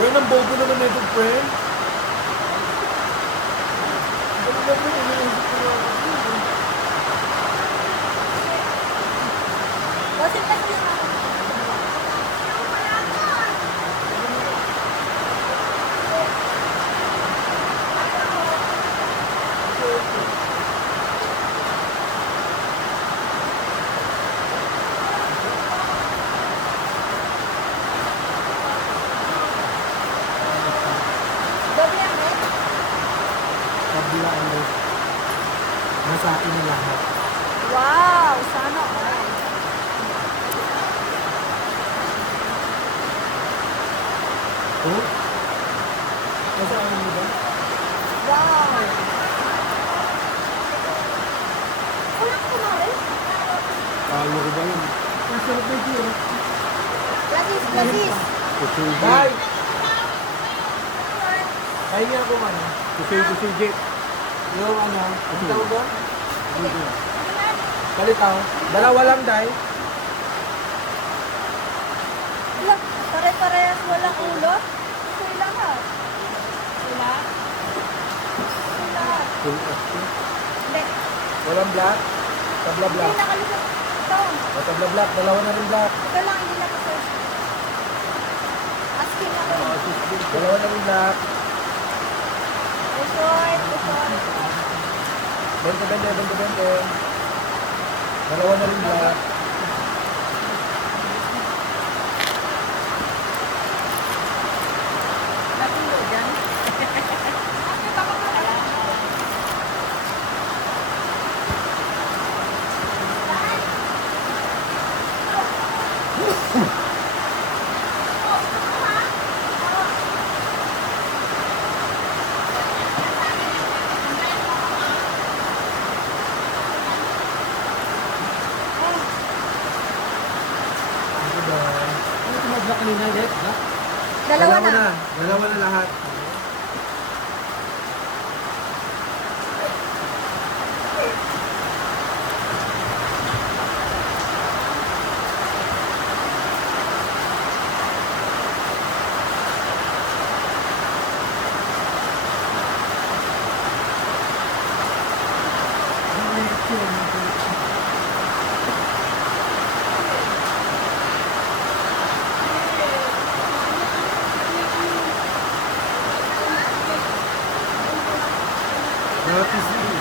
Well, ang bobo naman nito, friend. Bosin pa siya. Kabila ulit. Nasa akin na lahat. Wow, sana all. Oh? Nasa akin mo ba? Wow. Walang kumari. Kalo ko ba yun? Nasa video. Platis, platis. Kusugi. Bye! Kaya niya ako ano? Kusugi. Yung ano? Ang tawag doon? Kalitaw. Dalawa lang, Day. Wala, pare-parehas walang ulo. Ito lahat. Wala? Ito lahat. Full of it. Hindi. Walang black. Tabla Hindi black. nakalusot. Ito. O tabla black. Dalawa na rin black. Ito lang, hindi nakalusot. Asking ako. Dalawa na rin black. Resort, resort. 20. Dalawa na rin black. Natulo dyan. Ano ba? Ano tumagla kanina, Dek? Ha? Dalawa na. Dalawa na lahat. Gratis yun.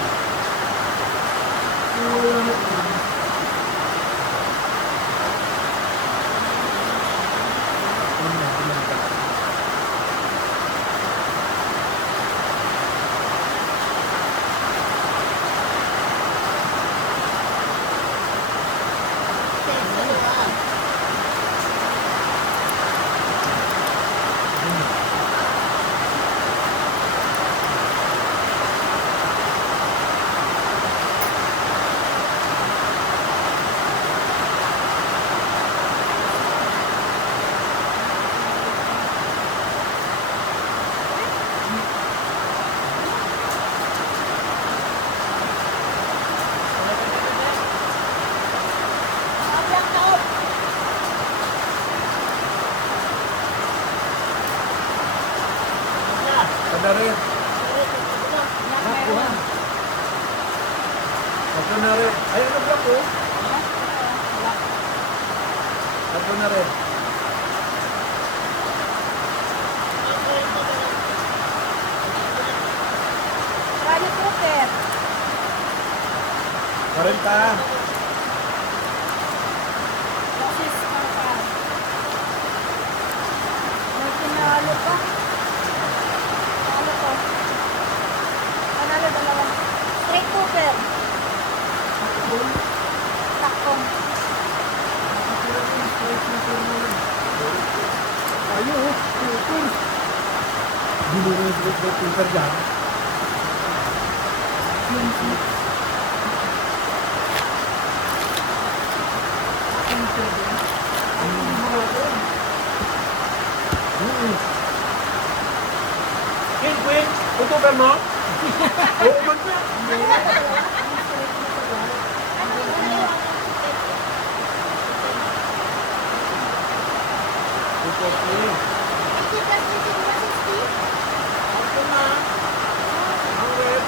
Kada rin. Nakuha. Tatlo na rin. Ay, ano black ko? Tatlo na rin. Rally Cooper. 40. Rosis Pangkal. May pinalo pa. Super dyan. Queen, tutukan mo? Oo, ba't na? Tutukan mo. Ako na. Ang web.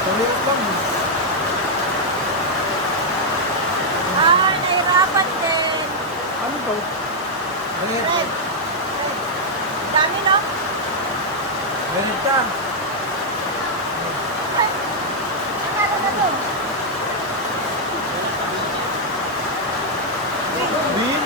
Paliit lang. Ah, nahirapan din. Ano to? Ganit. Red. Dami, no? Ganit ka. Ay, nakala na to. Bean?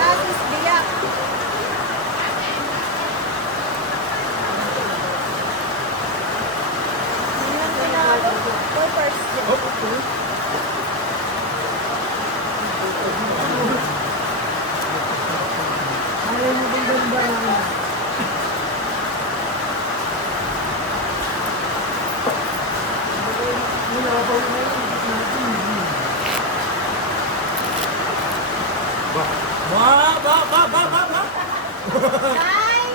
Tapos biyak. Yun yung pinalo ko first day. Oh, okay. Ayaw mo bang ganda na? Minabaw na yun. Ba? Day!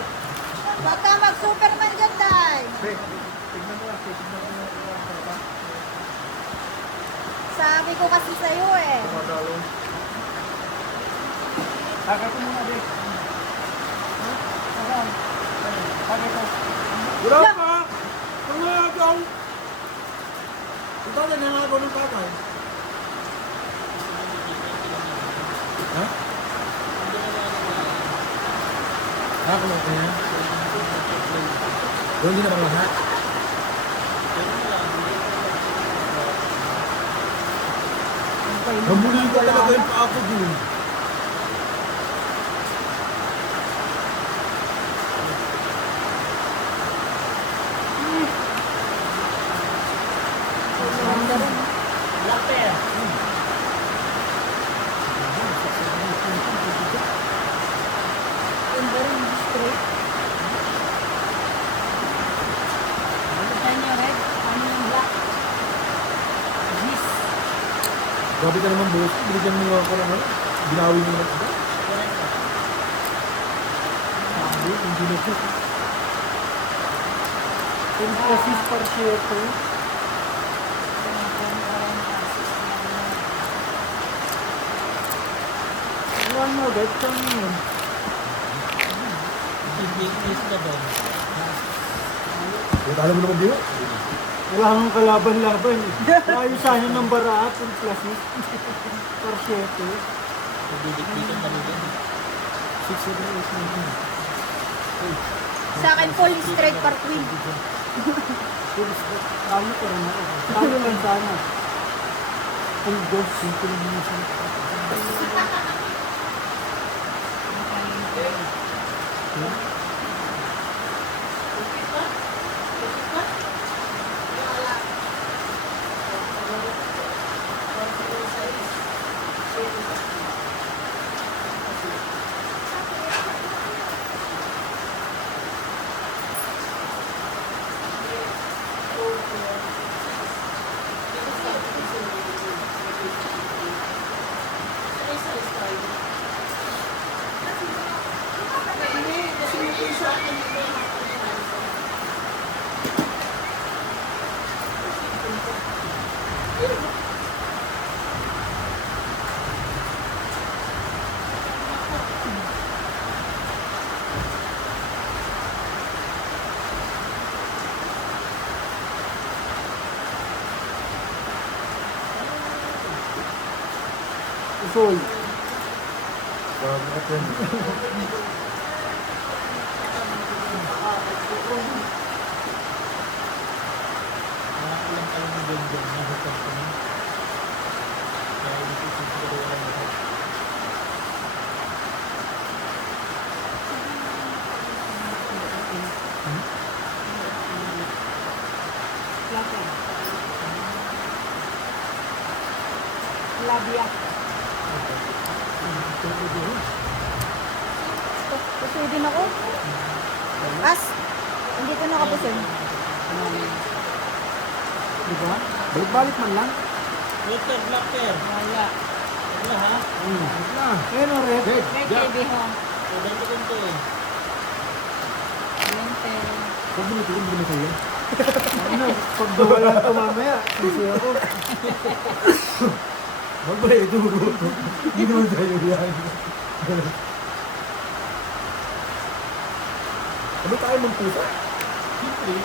Huwag ka mag-superman dyan, Day. Tignan mo lang, tignan mo lang. Sabi ko kasi sa'yo eh. Tumadalo. Taka ko muna, Dek. Taka ko. Wala pa! Ang agaw! Ikaw na nangagaw ng tatay. Ha? Kumakain ka niya? Doon din na bang lahat? Nabulil ko talaga yung pa ako dun. Grabe ka naman, boss. Binigyan mo ako ng ano? Binawi mo naman ako. Sabi, hindi na po. Emphasis parcheto. Wala na, Dek. Saan yun? Alam mo naman, di ba? Wala kang kalaban-laban. Ayos sana ng baraat, emphasis. Parcheto. 6, 7, 8, 9. Sa akin, full straight Parkway. Talo ko rin ako. Talo lang sana. Full dose, simple lang yung isang. Usoy. Wala ko lang kayo ng ganda na hotel ko na. Kaya hindi ko siguro wala na. Labia. Pusoy din ako. As, hindi ko nakapusoy. Diba? Balik-balik man lang. Water blocker. Wala. Wala ha? Wala. Ayan o, red. May TV ho. So, ganito ganito eh. Lente. Huwag mo na sa'yo. Ano? Pag nawala ito mamaya, sisi ako. Huwag ba ituro? Hindi naman sa'yo yan. Ano tayo magpusa? Siyempre.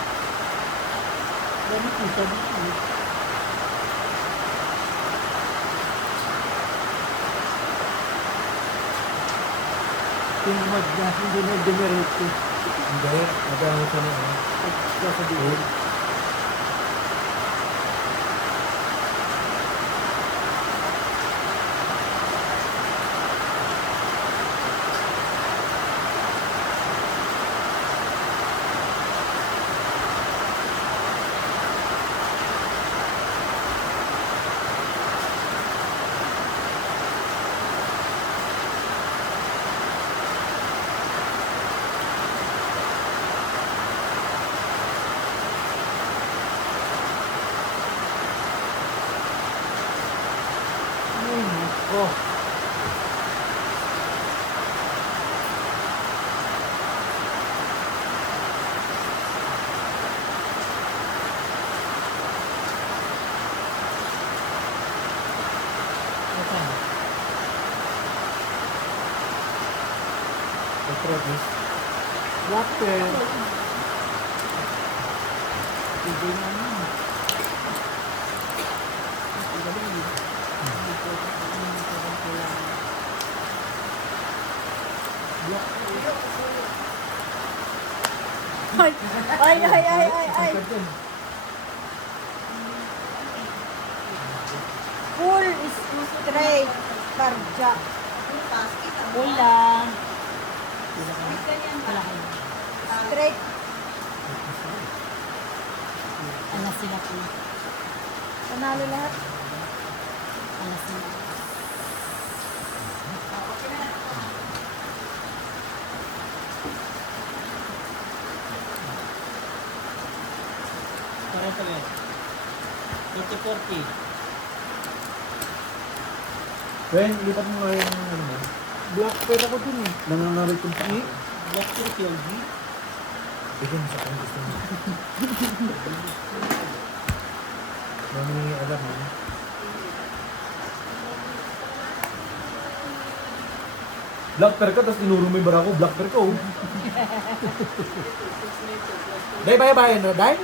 Dami po sabi ko. Yung mag-gas, hindi na-generate ko. Hindi. Nagano sa mga. Sasabihin. Oh. Black pen. Hindi na naman. Ay. Full is straight. Barja. Wala. Straight. Ano sila po? Panalo lahat. Ano sila? Parang pala. 40-40. Ben, lipat mo nga yung ano mo. Black pen ako dun eh. Nangangarit kong sa akin. Black Turk Yogi. Bigyan mo sa akin gusto mo. Mami, alam mo. Black pen ka, tapos tinuro mo yung bara ko. Black pen ko. Day, bayan, no? Day?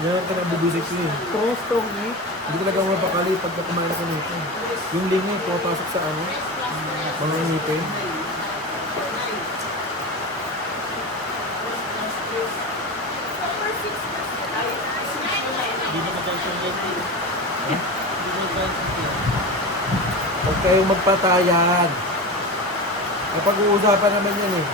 Yan ka nabubusik ko eh. Strong eh. Hindi talaga ako mapakali pagka kumain ako nito. Yung lingi, pumapasok sa ano, mga ngipin. Hindi na matensyon yan. Hindi na matensyon yan. Huwag kayong magpatayan. Ay pag-uusapan naman yan eh.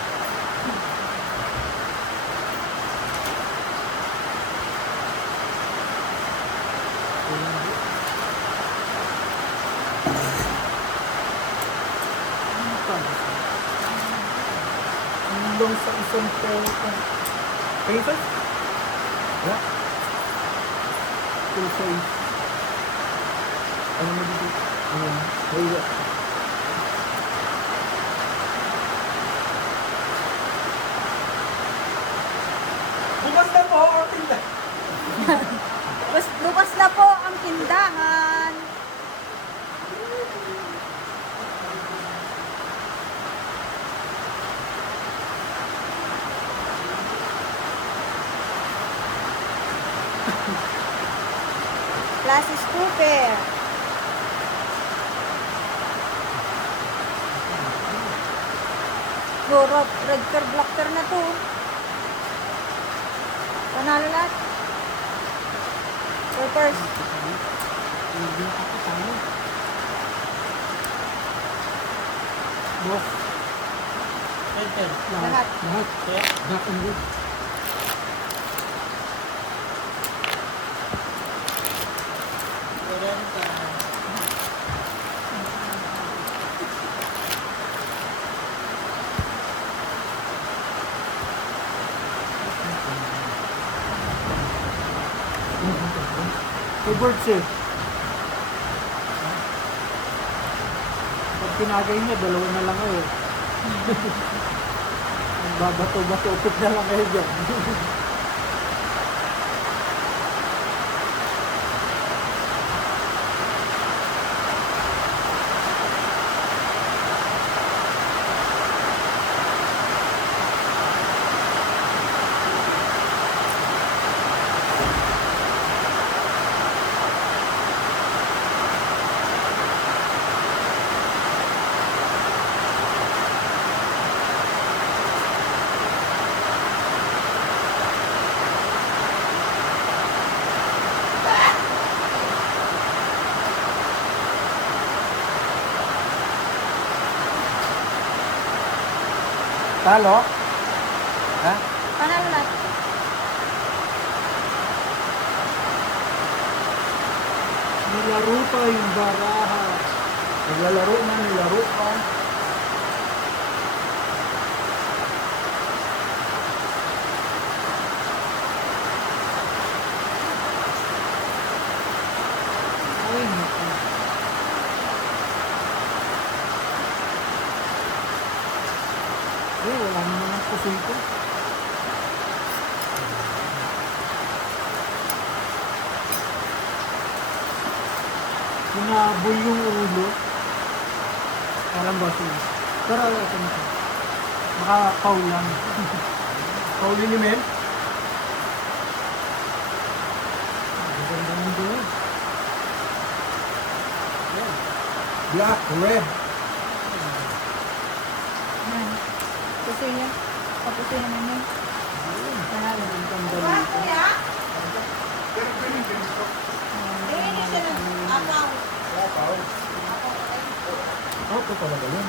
Long sa isang pesos? Yeah. Full size. Ano mo dito? Wala. Bukas na po ang tinda. Bukas na po ang tindahan. Class scooper. Siguro, red car, black car na to. Panalo lahat. Papers. Hindi ako tayo. Boss. Center. Lahat. Lahat. Kaya, black and good. Two birds eh. Pag pinagay niya, dalawa na lang kayo. Babato-bato, upit na lang kayo dyan. Talo? Ha? Panalo lahat. Nilaro pa yung baraha. Naglalaro na, nilaro pa. Ay, naku. Eh, wala naman ang pusoy ko. Hinabol yung ulo. Parang ba siya? Pero ito na siya. Makakaw lang. Kauli ni Mel? Ang ganda ng doon. Black, red. Yan. Pusoy niya. Papusoy naman niya. Panalo. Ang ganda dito. Oh, ito talaga yun.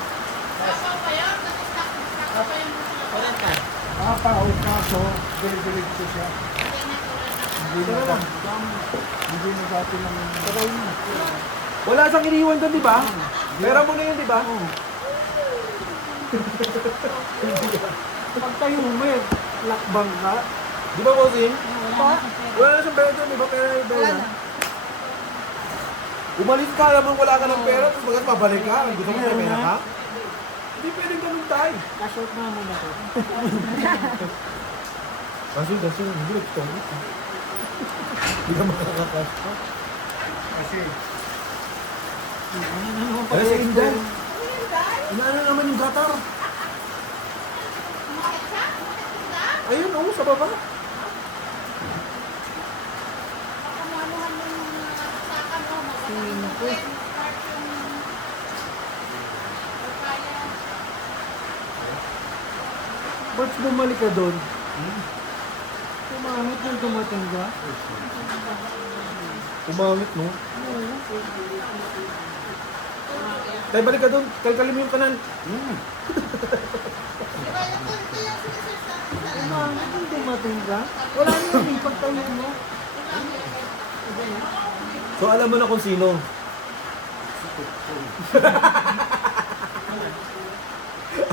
Oriental. Kaso, diretso siya. Hindi na lang. Hindi na dati ng... Wala siyang iniwan doon, di ba? Pera mo na yun, di ba? Pag tayo may lakbang ka, Di ba, Bossing? Po? Wala na siyang pera doon, di ba? Pera na Wala na. na. Umalis ka, alam mo wala ka ng pera, tapos bagat mabalik ka. Gusto mo may Meron pera na. ka? Hindi pwedeng ganun tayo. cash out na muna ko. Kasi, hindi na ito. Hindi ka makakakas pa. Kasi, Ano na naman kaya sa Inday. Inaano naman yung gatar. Ayun, sa baba. Hinihingi ko. Ba't bumalik ka doon? Umangit nung dumating ka? Umangit, no? Tay, balik ka doon. Kalkalin mo yung kanan. Umangit nung dumating ka? Wala na yung ipagtayo mo. So, alam mo na kung sino?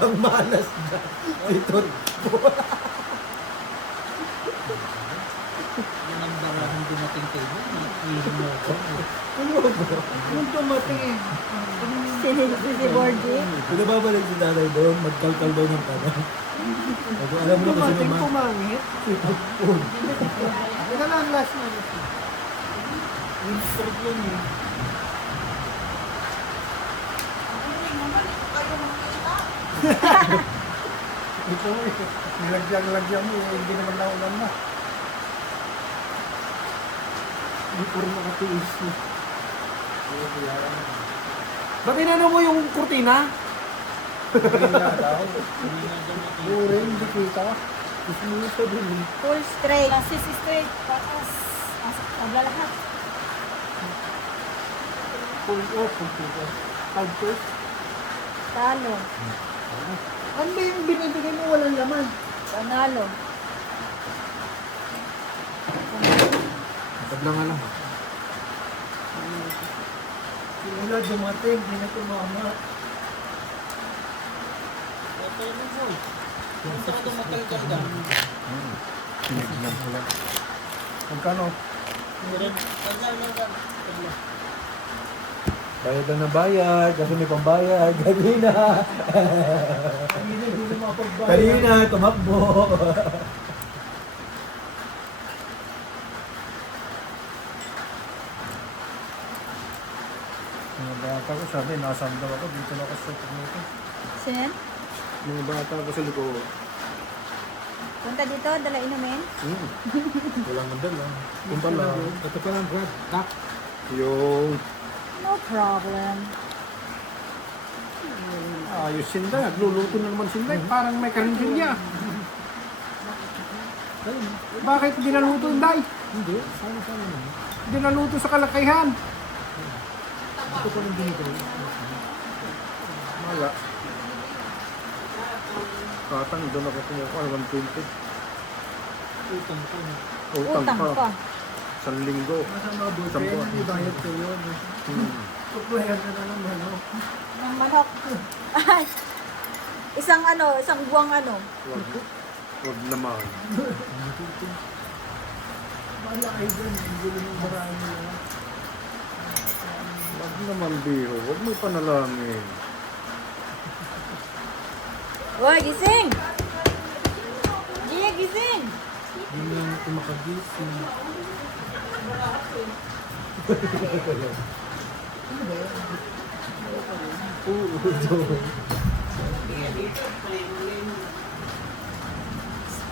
Ang malas na. Ito. Yan ang barahang dumating kayo. Ihin mo ako. Yung dumating eh. Si Borgie. Pinababalik si nanay doon, magkalkal daw ng kanan. Ako, alam mo na kasi naman. Pumangit? Ito na lang last na. Yung strip yun eh. Ito eh. Nilagyan-lagyan mo eh. Hindi naman naulan na. Hindi puro nakatiis mo. Ba't inano mo yung kurtina? Kurtina daw. Puro hindi kita. Gusto mo yung sabihin. Full straight. Lasis straight. Patas. Tabla lahat. Full off. Full off. Talo. Ano ba yung binibigay mo walang laman? Panalo. Tabla nga lang. Wala dumating, hindi na tumama. Okay mo mo. Kung saan tumatalkal ka. Tinignan ko lang. Magkano? Meron. Tabla. Bayad lang na bayad, kasi may pambayad. Kanina. Kanina hindi na mapagbayad. Kanina, tumakbo. Mga bata ko sabi, nasanda ako. Dito na ako sa pagmuto. Sin? Mga bata ko sa likod. Punta dito, dala inumin. Walang mandal lang. Punta lang. Ito pa lang, Brad. Tak. Yung No problem. ayos sinda. Nagluluto na naman sinda. Parang may karinderya. Bakit dinaluto yung day? Hindi. Sama-sama naman. Dinaluto sa kalakayhan. Ito pa lang binigay. Wala. Katang doon ako kumukuha. 120. Utang ko. Utang pa. Isang linggo. Masama boy. Isang Kaya buwan. may bayad kayo. Tuklayan na lang ng ano. Ng manok. Ay. Isang buwang ano. Wag naman. Malaki dyan. Hindi naman marami nila. Wag naman, Biro. Wag mo panalangin. Hoy, gising! Gia, gising! Yun lang ako makagising.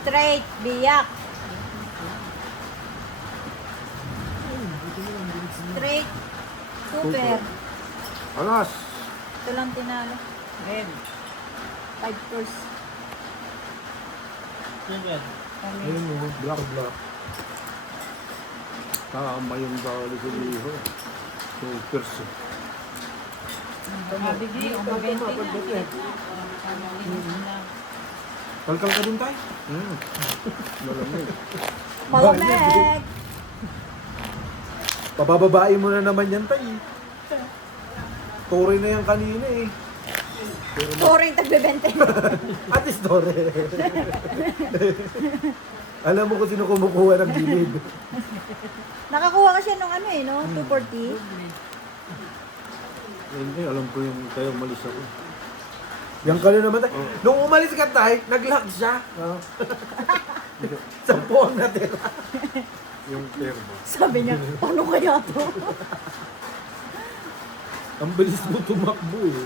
Straight, biyak. Straight, super. Alas! Ito lang tinalo. Red. 5 tours. Yan yan. Ayun mo, black. Tama yung bawal sa Biro. Super. Mabigay. O mabente na. Kalkal ka dun tayo? Malamig. Malamig! Pabababae mo na naman yan tayo. Tore na yan kanina eh. Sorry, tagbebente. At least tore. Alam mo kung sino kumukuha ng gilid. Nakakuha ka siya nung ano eh, no? 240. Hindi, alam ko yung tayo umalis ako. Yan ka na naman tayo. Nung umalis ka tayo, nag-lock siya. Sampo ang natira. Yung termo. Sabi niya, paano kaya to? Ang bilis mo tumakbo eh.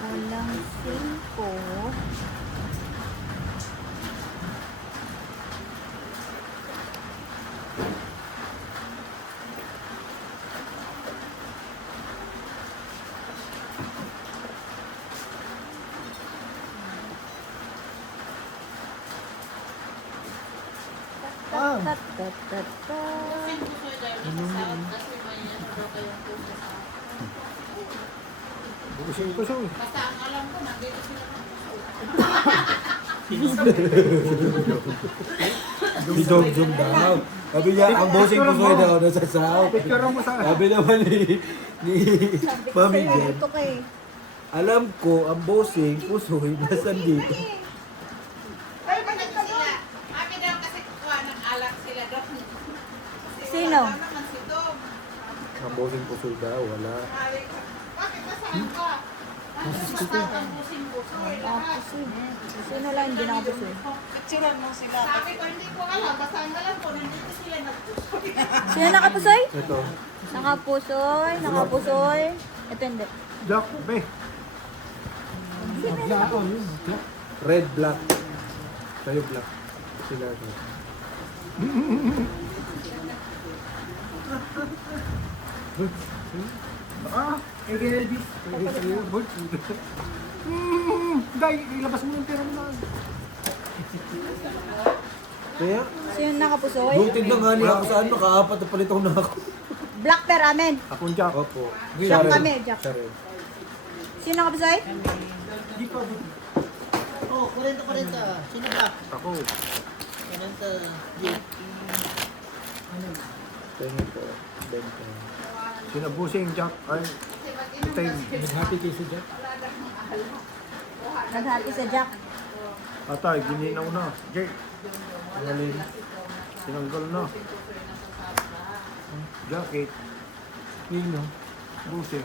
Walang 5. Ah. Busing puso. Basta ang alam ko, nandito sila ng Bidong-dong daw. Sabi niya, ang bossing pusoy daw nasa south. Picture mo sa Sabi naman ni Mami Jen, Ito kay. alam ko ang bossing pusoy nasa dito. Ay, bakit sila? Kami daw kasi kuha ng alak sila daw. Sino? Wala naman si Dom. Ang bossing pusoy daw, wala. Sabi ko, bakit nasaan ka? Basta ang busing-busoy. lahat. Sino lang hindi nakapusoy? Picturean mo sila. Sabi ko, hindi ko alam. Basta ang alam ko, nandito sila nagpusoy. Sino nakapusoy? Ito. Nakapusoy, nakapusoy. Ito hindi. Jack, be. Red, black. Tayo black. Sila ito. Ah, Elvis. Dai, ilabas mo yung pera mo na. Kaya, Sino nakapusoy? butid na nga niya ako saan, makaapat na palitaw na ako. Black Bear, amen. Akong Jack. Opo. Jack kami, Jack. Siya rin. Sino nakapusoy? Oh, 40-40. Sino ba? Ako. 40. Tingin ko. Benta. Sinabusing Jack. Ay, tayo. Happy kayo si Jack? Naghati sa Jack. Atay, gininaw na. Jay, Alin? tinanggal na. Jacket, Nino? busing.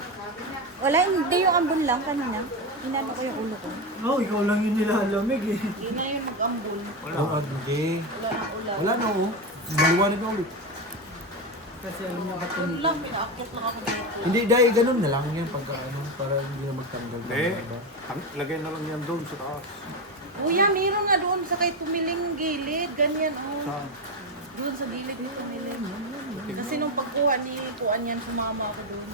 Wala, hindi yung ambon lang kanina. Inano ko yung ulo ko. Oh, ikaw lang yung nilalamig eh. Hindi na yun mag-ambul. Wala. Oh, hindi. Wala nang ulan. Wala na oh. Maliwanag na ulit. Lang, pinaakyat lang ako dito. Hindi, dahil ganun na lang yan pagka ano, para hindi na magtanggal. Eh, lagay na lang yan doon sa taas. Kuya, meron nga doon sa kay tumiling gilid. Ganyan, oh. Saan? Doon sa gilid ni tumiling. Kasi nung pagkuha ni Kuan yan, sumama ako doon.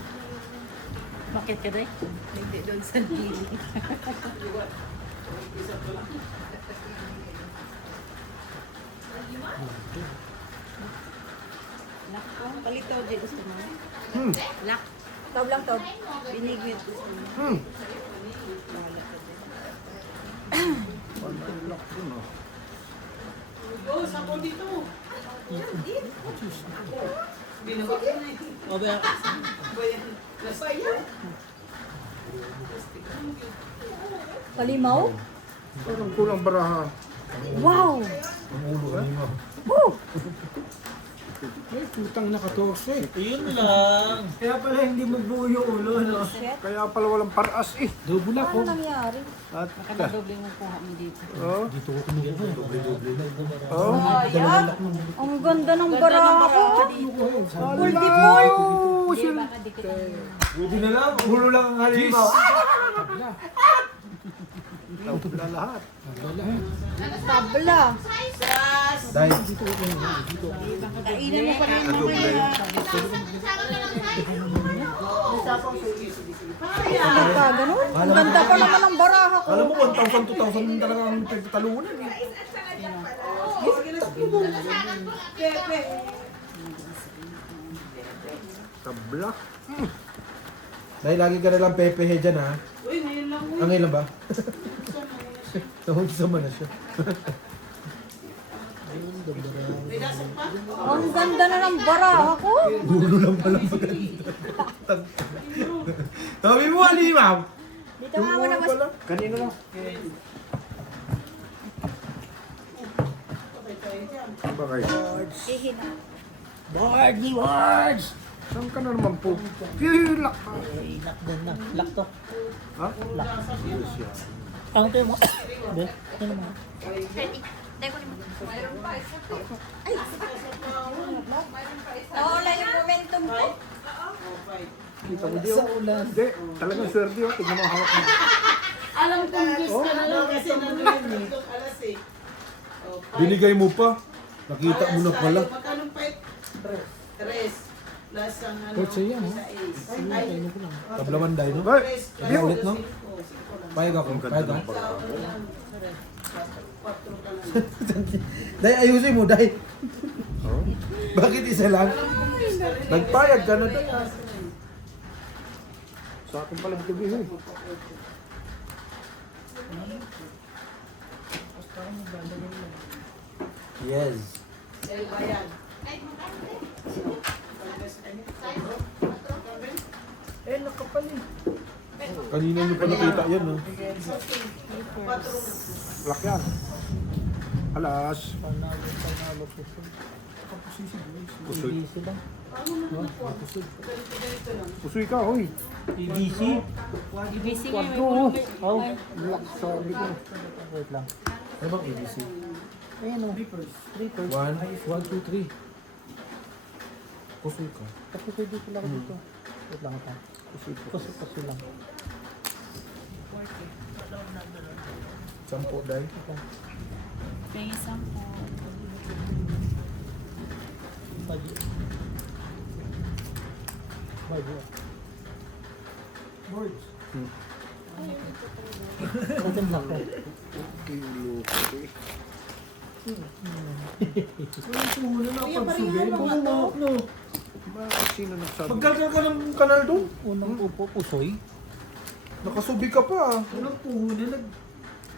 Bakit ka day? Hindi doon sa gilid. Lak ko. Palitaw, Jay, gusto mo? Lak. Taob lang, taob. Binigwit gusto mo. Bahala ka dyan. Lock doon oh. Oh, sapo dito. O ba? Palimaw? Parang kulang baraha. Wow! Ang ulo, ano mo? Woo! Eh, putang nakatorso eh. Yun lang. Kaya pala hindi magbuo yung ulo, no? Shit. Kaya pala walang paras eh. Double Ano nangyari? At, Nakanadoble mo kuha mo dito. oh, Dito ko kinuha. Doble-doble na. oh. Ang ganda ng bara ko. Multiple! Oh, shit. Baka di kita Buti na lang, ulo lang ang halimaw. Tabla lahat. Tabla. Dahil, kainan mo pa rin mamaya. Ano ka, ganun? Ang ganda pa naman ng baraha ko. alam mo, 1,000, 2,000 talaga ang talunan eh. Tabla. Dahil lagi ka nalang pepehe dyan ha. Uy, ngayon lang. Ang ngayon ba? Sama na siya. Ang ganda na ng baraha ko. Ulo lang pala maganda. Sabi mo, halimaw. Dito nga mo na mas... Kanino lang? Ba kayo? Ihina. Barney Words! Saan ka na naman po? Pilak ka. Lock din na. Lock to. Ha? Yes, yan. Ang tayo mo. Hindi. Ano mo? Nawala yung momentum ko. Kita mo di oh. Hindi, talagang swerte oh. Tignan mo ang hawak mo. Alam kong gusto ka na lang kasi nanonood ko alas eh. Oh, Binigay mo pa. Nakita mo na pala. Magkano pa? Tres. Plus ang ano. Kotse yan, sa ace. Ay, Tablaman dahil, no? Ay, Ano ulit, no? Payag ako. Payag ako. Dahil ayusin mo, dahil. Oh. Bakit isa lang? Nagpayag ka na tayo. Sa akin pala ito eh. Yes. Dahil bayan. Eh, nakapal eh. Kanina nyo pa nakita yan, no? Black yan. Alas. Panalo po siya. Pusoy. PBC lang. Pusoy ka, hoy. PBC? BBC Quadro. Oh, black sa likod. Wait lang. Ano bang ABC? Ayan o. Sleepers. 1, 2, 3. Pusoy ka. Kasi pwede pala ako dito. Wait lang ito. Kasi lang. Sampo dahil. May isang po. Budget. Budget. Boards. Kasi lang ko. Kilo. Kuya, pareho mo nga to. Bakit sino nagsabi? Magkalkal ka ng kanal doon. Unang upo, pusoy. Nakasubi ka pa. Unang puhunan,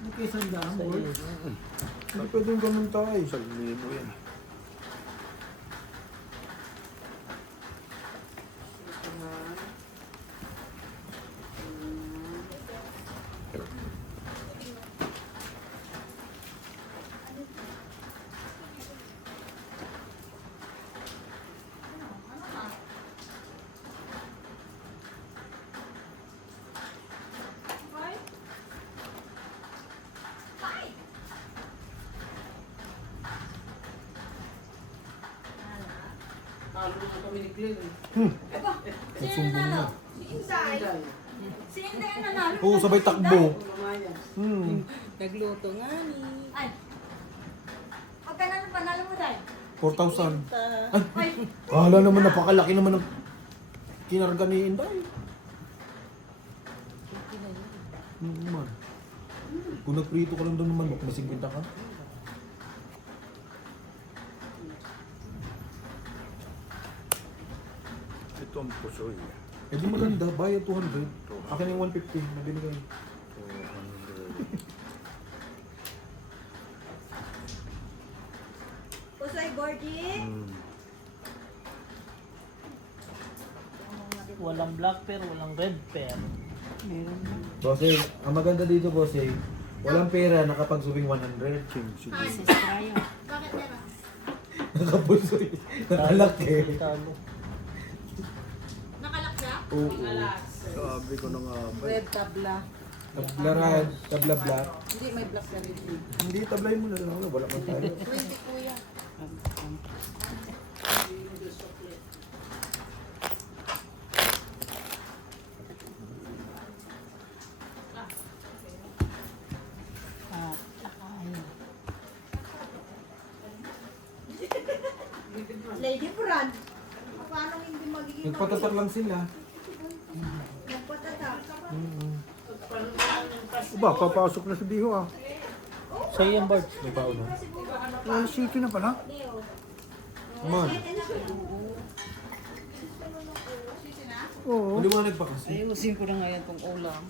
nagkisandaan mo. Hindi pwedeng ganun tayo. Sa libo yan. Talo na kami ni Glenn eh. Nagsumbong na. Si Inday ang nanalo. Oo, sabay takbo. Lumayan. Nagluto nga ni. Ay. Magkano ang panalo mo dahil? 4,000. Ay. Kala naman napakalaki naman ng kinarga ni Inday. Man. Kung nagprito ka lang doon naman, baka may 50 ka. Ito ang pusoy. Eh di maganda, bayad 200. Akin yung 150 na binigay. Pusoy Gorgie. Walang black pair, walang red pair. Bossy, ang maganda dito, Bossy, walang pera, nakapagsubing 100. Sis Raya. Bakit meron? Nakapusoy. Nakalaki. Talo. Nakalak siya? Oo. Sabi ko na nga ba. Red tabla. Tablaran, tabla black. Hindi may black na red. Hindi, tablay mo na lang. Wala kang tayo. 20 kuya. Lady Brand. Paano hindi magiging Nagpatatak lang sila. magpatatak? Ba, papasok na si Biho ah. Sa'yo yan, Bart. May baon na. Ah, city na pala. Come on. Oo. Maliwanag pa kasi. Ayusin ko na nga yan tong ulam.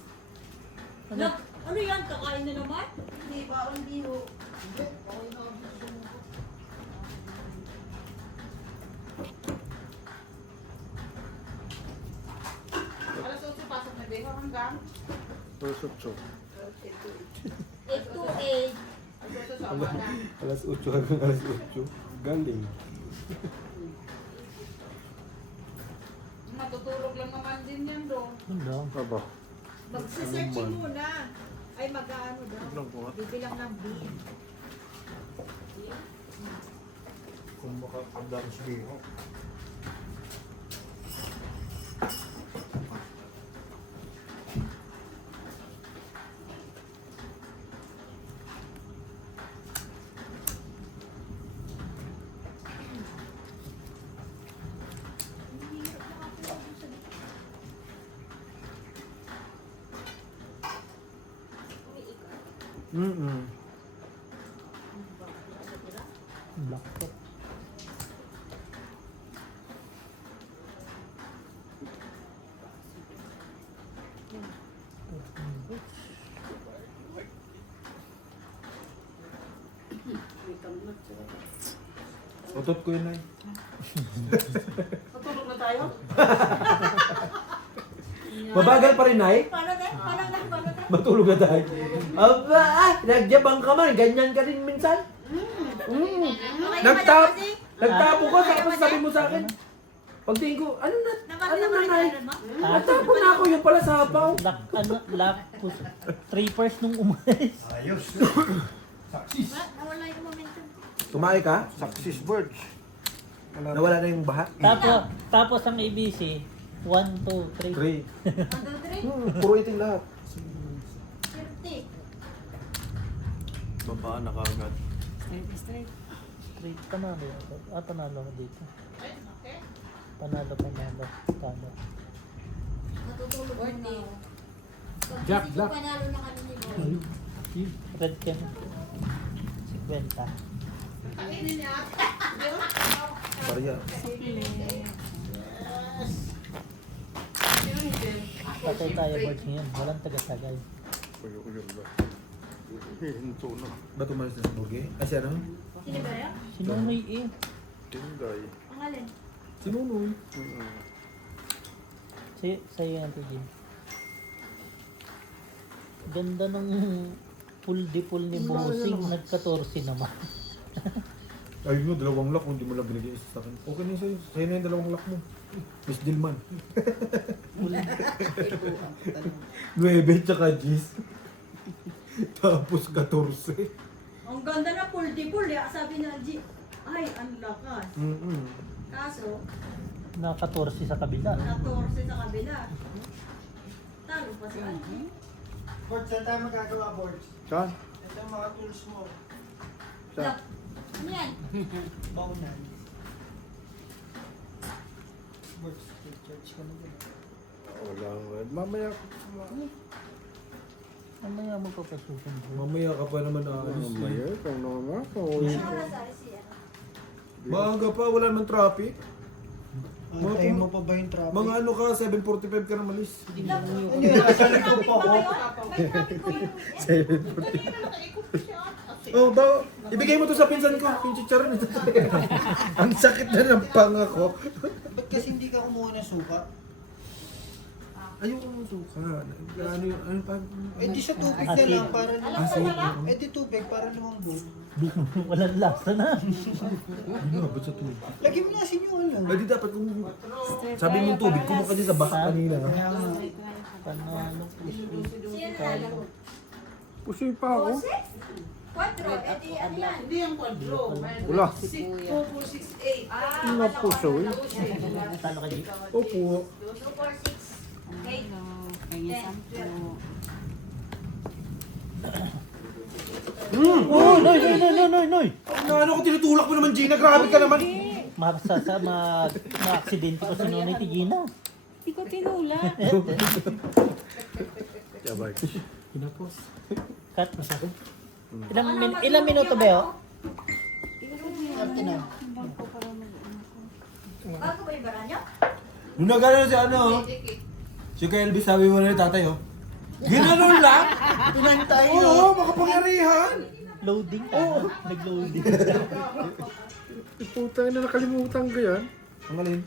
Ano yan? Kakain na naman? Hindi ba? Hindi ho. Alas 8 pasok na Beho hanggang Persotso. 8 to 8. alas 8 sa umaga. Alas 8 hanggang alas 8. Galing. Matutulog lang naman din yan do. Ano? Aba. Magsisearching muna. Ay, mag-ano daw. Lang po ha. Bibilang ng bean. Kung makakandang si Biho. Laptop. Utot ko yun ay. Matulog na tayo? Mabagal pa rin ay. Paano tayo? Paano tayo? Matulog na tayo. Aba, nagyabang ka man. Ganyan ka rin minsan. Nagtapo ka, tapos sabi mo sa akin. Pagtingin ko, ano nanay? Nagtapo na ako, yung pala sapaw. Lock, trippers nung umalis. Ayos. Success. Nawala yung momentum. Tumae ka? Success birds. Nawala na yung baha. Tapos ang ABC, 1, 2, 3. 3. 1, 2, 3. Puro iting lahat. 50. Baba na kagad. Straight. 3, panalo. Panalo ako dito. Panalo. Talo. Matutulog na ako. Jack, Pag Jack. panalo na kami ni Boy. Red Ken. 50. Barya. Patay tayo boards ngayon. Walang taga-tagay. Hinto na. Ba't umalis na sa Bugi? Kasi ano? Sino ba yun? Sino may eh? Tinday. Ang alin? Sinunoy. Sa'yo yan, Tigin. Ganda ng pool ni Bossing. Nag-14 naman. Ayun nga, dalawang lock. Hindi mo lang binigay isa sa akin. Okay na yun sa'yo. Sa'yo na yung dalawang lock mo. Miss Dilman. 9 tsaka G's. Tapos 14. Ang ganda na pool-di-pool. Sabi na G, ay, ang lakas. Kaso, Naka-14 sa kabila. 14 sa kabila. Talo pa si Algie. Boards, saan tayo magagawa, boards? Saan? Ito ang mga tools mo. Look. Ano yan? Baunan. Boards, church ka na dyan. Wala nga. Mamaya. Mamaya magpapasukan bro. Mamaya ka pa naman aalis. Mamaya. Kung naman ako. Ano oras alis siya? Maaga pa, wala naman traffic. Tayo mo pa ba yung traffic? Mga ano ka, 7:45 ka na malis. Ano yun? Nasa likod pa ako. May traffic ko yun. Oh, ibigay mo to sa pinsan ko. Pinchicharon ito. Ang sakit na ng panga ko. Ba't kasi hindi ka kumuha ng suka? Ayoko ng suka. Ano yun? Ano pa? Eh di sa tubig na lang para naman. Asin. Eh di tubig para naman book. Walang lasa na. Ano ba sa tubig? Lagyan mo na asin yung ano. Ay, di dapat kung sabi mong tubig, kumuha din sa baka kanina. Panalo. Sino na? Pusoy pa ako. 4. Eh di ano yan? Hindi yung quadro. Wala. 6, 4, 6, 8. Mga pusoy. Talo ka, G. Opo. 2, 4, 6. 8. 10, 12. Oh, noy! Ano ko tinutulak mo naman, Gina? Grabe ka naman. Ma-aksidente ko si Nonay Tigina. Hindi ko tinulak. Yabay. Pinapos. Cut. Ilang minuto ba yun? Bago ba yung bara nyo? Nung nagano si ano, si Kuya Elvis, sabi mo na yung tatay, oh. Ginanon lang? Pinantay Oo, makapangyarihan. Loading ka. Nag-loading. Putang na nakalimutan ko yan. Ang galing.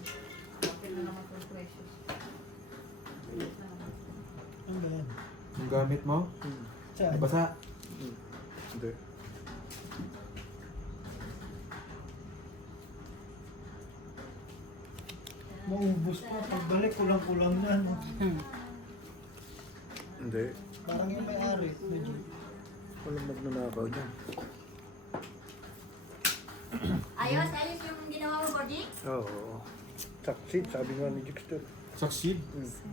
Ano ba yan? Yung gamit mo, Saan? basa. Hindi. Maubos pa. Pagbalik, kulang-kulang na. No? Hindi. Parang yung may-ari. Medyo. Walang magnanakaw dyan. Ayos yung ginawa mo, Bordy? Oo. Succeed, sabi nga ni Jixter. Succeed.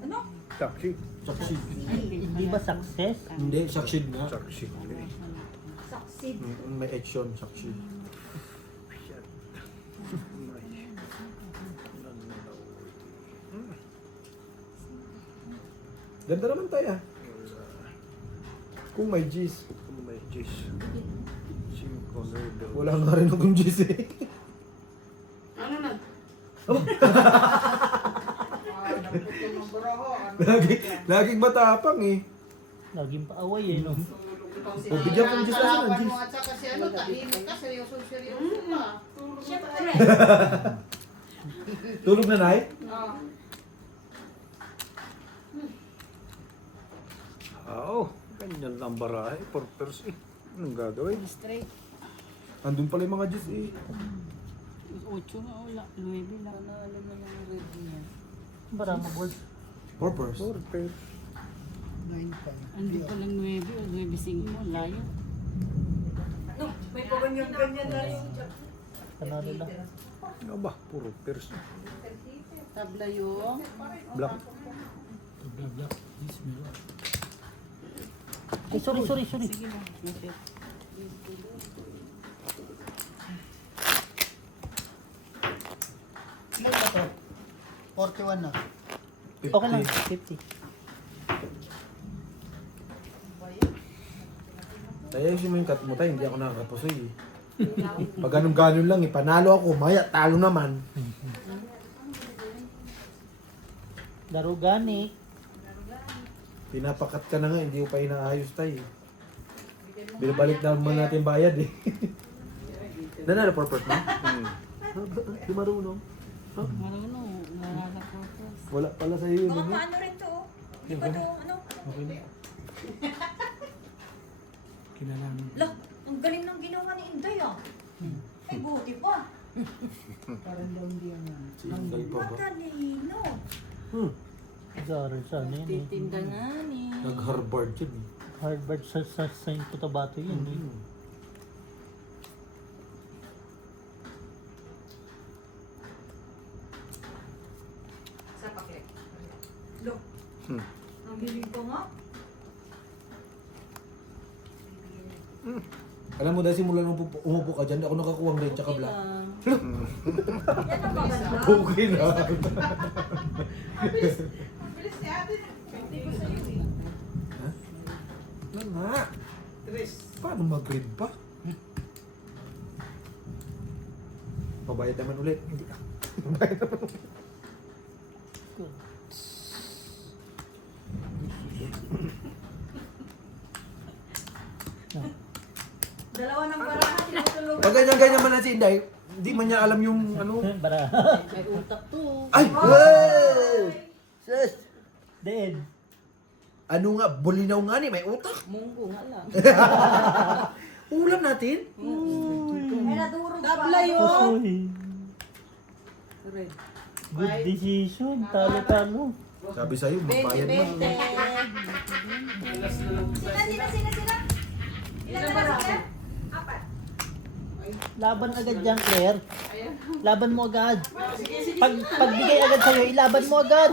Ano? Taxi. Succeed. Hindi ba success? Hindi, succeed nga. Taxi. Succeed. May action, succeed. Ganda naman tayo ah. Kung may G's. Kung may cheese. 5 Wala nga rin akong G's eh. Ano na? Laging matapang eh. Laging paaway eh, no? O, bigyan ko ng G's kasi ng G's. At saka si ano, tahimik ka, seryoso ka. Siyempre. Tulog na, Nay? Oo. Ganyan lang barahe. Purpose eh. Anong gagawin? Straight. Andun pala yung mga G's eh. 8 nga wala. 9 lang. Nanalo na yung red niya. Bara mo, boss. Purpose. Purpose. Ando pa lang 9 o 9-5. Layo. No, may paganyan-ganyan na rin. Panalo lang. Ano ba? Purpose. Tabla yung. Black. Ay, sorry. Sige na. Naset. Ilan na to? 41 na. Okay lang, 50. Tayo yung siminkat mo tayo, hindi ako nakakapusoy eh. Pag ganun-ganun lang eh, panalo ako, maya, talo naman. Laro gani. Pinapakat ka na nga, hindi ko pa inaayos tayo eh. Binabalik naman natin bayad eh. Nanalo purpose mo? Di marunong. Marunong. Nakakapos. Wala pala sa'yo yun. Baka ano? paano rin to? Di ba to? Ano? Okay na. Kinalaman. Lah, ang galing ng ginawa ni Inday ah. Ay, buti pa. Si Inday pa ba? Matalino. Nag-aaral siya, ano yun eh. Titinda nga ni. Nag-Harvard yun eh. Harvard sa Saint Cotabato yun eh. Sa paklik. Look. Hmm. Ang galing ko nga. Alam mo dahil simula nung umupo ka dyan, ako nakakuha ng red tsaka black. Yan ang maganda. Okay na. Bilis ni ate. Hindi ko sa'yo eh. Ano nga? Tres. Paano mag-grade pa? Pabayad naman ulit. Hindi ka. Pabayad naman ulit. Dalawa ng baraha, tinutulog. Pag ganyan-ganyan man na si Inday, hindi man niya alam yung ano. Bara. May utak to. Ay! Hey! Sis! Dead. Ano nga, bulinaw nga ni, may utak. Munggo nga lang. Ulam natin. Ay, nadurog pa. Tabla yun. Uy. Red. Good decision. Talo-talo. Sabi sa'yo, magbayad na. 20. Sina? Ilan na lang sila? Apat. Laban agad dyan, Claire. Laban mo agad. Pagbigay agad sa'yo, ilaban mo agad.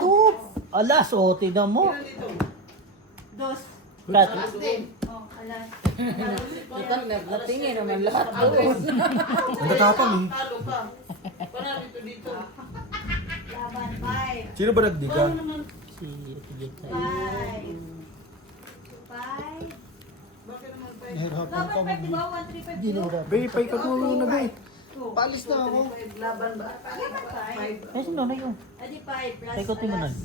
Ala, so, tignan mo. Dos. Kat, Oh, alas. Total, natingin naman lahat doon. Ang tatapang eh. Laban, five. Sino ba nagdiga? si Ate Jessica. Five. Five. Nahirapan Laban, ka five, di mo. ba? 1, 3, 5, Ginura. Bay, pay ka muna, bay. Paalis na ako. Laban ba? Five. Eh, sino na yun? Adi, five plus Ikotin mo na. alas.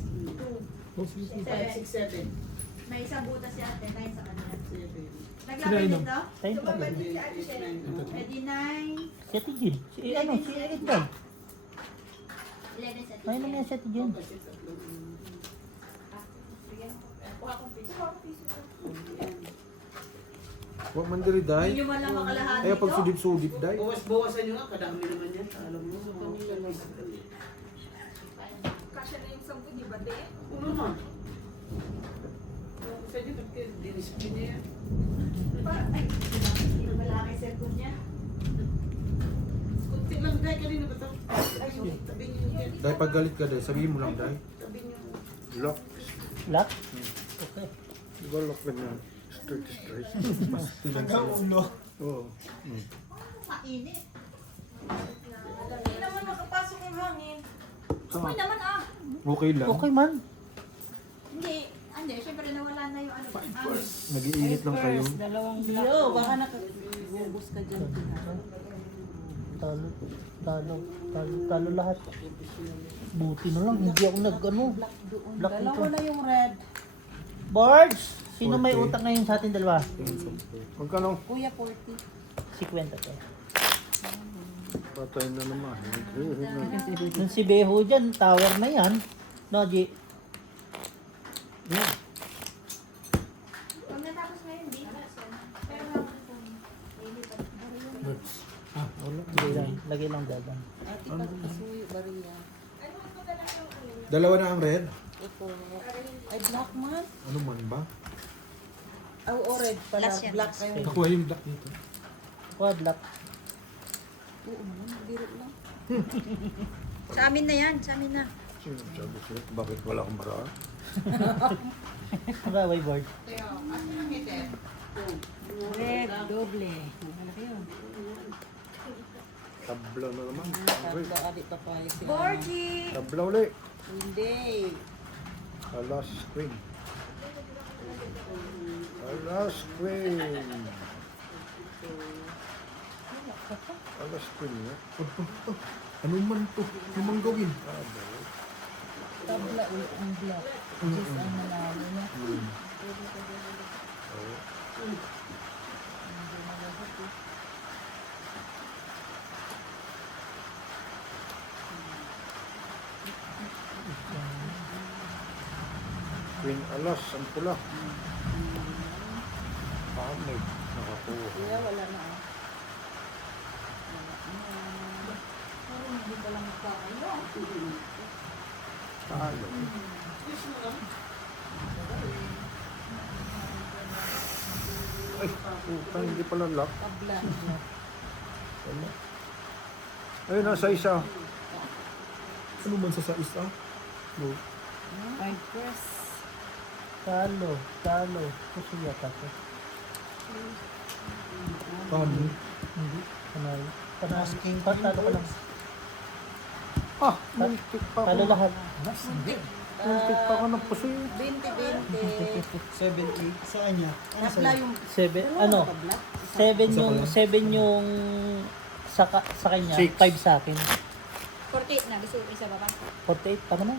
2. 7. May isang butas si ate, 9 sa kanila. Naglaban din to? Time pa rin. Edi 9. Si Ate Jill. Si Edgar. 11 sa Ay, naman yan si Ate Jill. Huwag man diri, day. Hindi nyo man lang makalahati Kaya pag ito. sudip-sudip, day. Bawas-bawasan nyo nga, kadami naman yan. Alam mo. Kasya na yung 10, di ba, de? Ano naman? Sa inyo, dinisipin niya yan. Hindi na malaki cellphone niya. Kunti lang, dahil kanina ba ito? Ay, tabi niyo yan. Day, pag galit ka, day, sabihin mo lang, day. Tabi niyo. Lock. Lock? Okay. Di ba lock ganyan? Straight. Hanggang ulo. Oo. Mainit. Hindi naman makapasok yung hangin. Okay naman ah. Okay lang. Okay man. Hindi, syempre nawala na yung ano. Nag-iinit lang kayo. Dalawang black. Yo, baka nakagubos ka dyan. Talo lahat. Buti na lang, hindi ako nag-ano. Black Dalawa ito. na yung red. Boards! Sino may 40. utang ngayon sa atin dalawa? Magkano? Kuya 40. 50 to. Patay na naman. Yung si Beho dyan, tower na yan. No, G? Pag natapos na yung beef, pero Lagay lang dadan. Ati pa kasuyo bariya. Dalawa na ang red? Ito. Ay, black man. Ano man ba? Ay, orange pala. Last yan. Black kayo. Nakuha yung black dito. Quad lock. Oo, biro lang. sa amin na yan, sa amin na. Sino sabi sila? Bakit wala akong maraan? Ano ba, board? Red, doble. Malaki yun. Tabla na naman. Tatlo, adi pa pa. Si Borgie! Tabla ulit. Hindi. Alas queen. Alas queen. Alas queen nga. Ano man to? Ano man gawin? Tabla ulit ang black. Just ang malalo niya. Queen alas, ang pula. Pamig. Nakakuha. Kaya wala na. Parang hindi pa lang kaya. Talo. Ay, puta, hindi pala lock. Tabla. Ay, nasa isa. Ano man sa isa? No. Five press. Talo. Kasi yata ko. Paano? Hindi. Panasking. Talo ka lang. Ah, muntik pa Talo ako. lahat. Muntik pa ako ng puso. 20-20. 7-8. Saan niya? Tabla yung... 7, ano? Tabla? 7 yung sa kanya, Six. 5 sa akin. 48 na, gusto ko isa ba ba? 48, tama na.